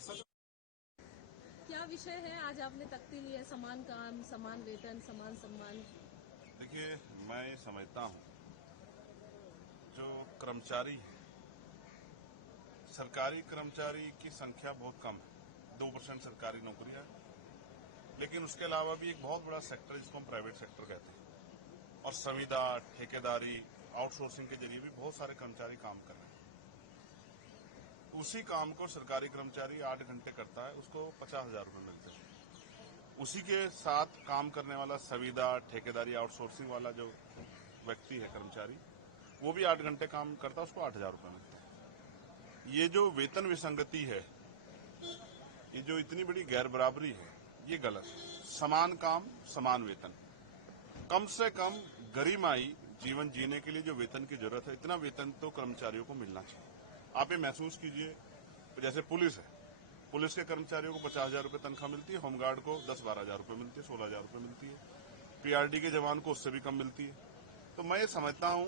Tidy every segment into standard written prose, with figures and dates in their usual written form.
सच। क्या विषय है आज आपने तख्ती ली है? समान काम, समान वेतन, समान सम्मान। देखिए, मैं ये समझता हूँ जो कर्मचारी है, सरकारी कर्मचारी की संख्या बहुत कम है, 2% सरकारी नौकरियां है, लेकिन उसके अलावा भी एक बहुत बड़ा सेक्टर जिसको हम प्राइवेट सेक्टर कहते हैं, और संविदा, ठेकेदारी, आउटसोर्सिंग के जरिए भी बहुत सारे कर्मचारी काम कर रहे हैं। उसी काम को सरकारी कर्मचारी 8 घंटे करता है, उसको 50,000 रुपये मिलते हैं। उसी के साथ काम करने वाला संविदा, ठेकेदारी, आउटसोर्सिंग वाला जो व्यक्ति है, कर्मचारी, वो भी 8 घंटे काम करता है, उसको 8,000 रुपये मिलते हैं। ये जो वेतन विसंगति है, ये जो इतनी बड़ी गैर बराबरी है, ये गलत है। समान काम, समान वेतन। कम से कम गरिमाई जीवन जीने के लिए जो वेतन की जरूरत है, इतना वेतन तो कर्मचारियों को मिलना चाहिए। आप ये महसूस कीजिए, जैसे पुलिस है, पुलिस के कर्मचारियों को 50,000 रुपये तनख्वाह मिलती है, होमगार्ड को 10-12,000 रुपये मिलती है, 16,000 रुपये मिलती है, पीआरडी के जवान को उससे भी कम मिलती है। तो मैं ये समझता हूं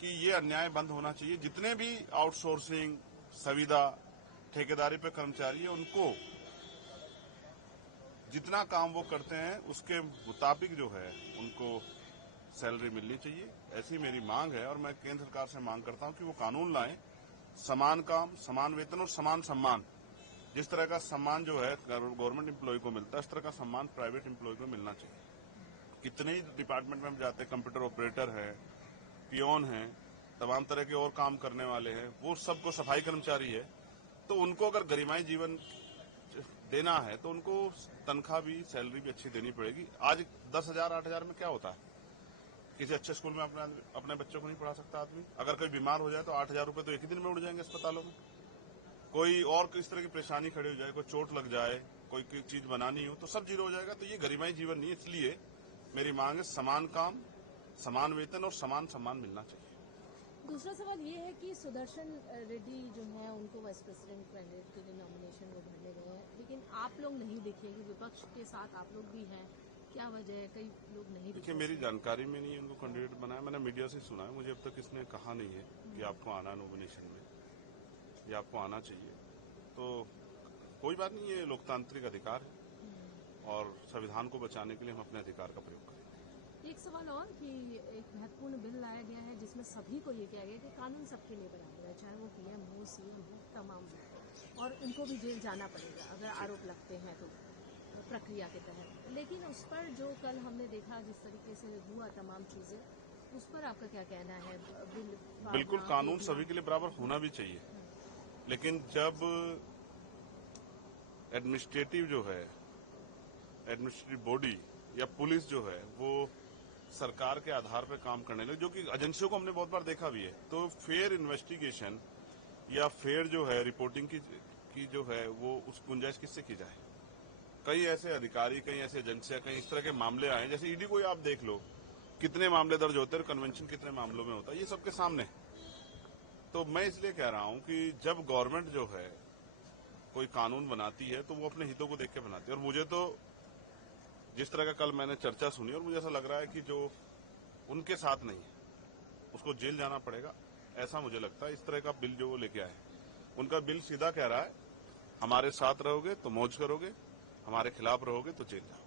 कि ये अन्याय बंद होना चाहिए। जितने भी आउटसोर्सिंग, संविदा, ठेकेदारी पे कर्मचारी है, उनको जितना काम वो करते हैं उसके मुताबिक जो है उनको सैलरी मिलनी चाहिए। ऐसी मेरी मांग है, और मैं केंद्र सरकार से मांग करता हूं कि वो कानून लाएं, समान काम, समान वेतन और समान सम्मान। जिस तरह का सम्मान जो है गवर्नमेंट एम्प्लॉय को मिलता है, इस तरह का सम्मान प्राइवेट एम्प्लॉय को मिलना चाहिए। कितने ही डिपार्टमेंट में हम जाते हैं, कंप्यूटर ऑपरेटर है, पियोन है, तमाम तरह के और काम करने वाले हैं, वो सबको सफाई कर्मचारी है, तो उनको अगर गरिमाई जीवन देना है तो उनको तनख्वाह भी, सैलरी भी अच्छी देनी पड़ेगी। आज 10,000, 8,000 में क्या होता है? किसी अच्छे स्कूल में अपने बच्चों को नहीं पढ़ा सकता आदमी। अगर कोई बीमार हो जाए तो 8,000 रुपये तो एक ही दिन में उड़ जाएंगे अस्पतालों में। कोई और किस तरह की परेशानी खड़ी हो जाए, कोई चोट लग जाए, कोई चीज बनानी हो, तो सब जीरो हो जाएगा। तो ये गरिमाई जीवन नहीं है। इसलिए मेरी मांग है, समान काम, समान वेतन और समान सम्मान मिलना चाहिए। दूसरा सवाल ये है कि सुदर्शन रेड्डी जो है, उनको वाइस प्रेसिडेंट कैंडिडेट के लिए नॉमिनेशन वो भरने गए हैं, लेकिन आप लोग नहीं दिखे। विपक्ष के साथ आप लोग भी हैं, क्या वजह है? कई लोग नहीं दिखे। देखिए, मेरी जानकारी में नहीं उनको कैंडिडेट बनाया, मैंने मीडिया से सुना है। मुझे अब तक किसने कहा नहीं है कि आपको आना नॉमिनेशन में या आपको आना चाहिए। तो कोई बात नहीं, ये लोकतांत्रिक अधिकार है और संविधान को बचाने के लिए हम अपने अधिकार का प्रयोग करें। एक सवाल और कि एक महत्वपूर्ण बिल लाया गया है जिसमें सभी को ये किया गया कि कानून सबके लिए बराबर है, चाहे वो पीएम हो, सीएम हो, तमाम लोग, और उनको भी जेल जाना पड़ेगा अगर आरोप लगते हैं तो प्रक्रिया के तहत। लेकिन उस पर जो कल हमने देखा, जिस तरीके से हुआ तमाम चीजें, उस पर आपका क्या कहना है? बिल्कुल, कानून सभी के लिए बराबर होना भी चाहिए, लेकिन जब एडमिनिस्ट्रेटिव जो है, एडमिनिस्ट्रेटिव बॉडी या पुलिस जो है, वो सरकार के आधार पर काम करने लगे, जो कि एजेंसियों को हमने बहुत बार देखा भी है, तो फेयर इन्वेस्टिगेशन या फेयर जो है रिपोर्टिंग की जो है, वो उस गुंजाइश किससे की जाए? कई ऐसे अधिकारी, कई ऐसे एजेंसियां, कई इस तरह के मामले आए, जैसे ईडी को ही आप देख लो, कितने मामले दर्ज होते हैं, कन्वेंशन कितने मामलों में होता है, ये सबके सामने। तो मैं इसलिए कह रहा हूं कि जब गवर्नमेंट जो है कोई कानून बनाती है तो वो अपने हितों को देख के बनाती है। और मुझे तो जिस तरह का कल मैंने चर्चा सुनी, और मुझे ऐसा लग रहा है कि जो उनके साथ नहीं है उसको जेल जाना पड़ेगा, ऐसा मुझे लगता है। इस तरह का बिल जो वो लेके आए, उनका बिल सीधा कह रहा है, हमारे साथ रहोगे तो मौज करोगे, हमारे खिलाफ रहोगे तो जेल जाओ।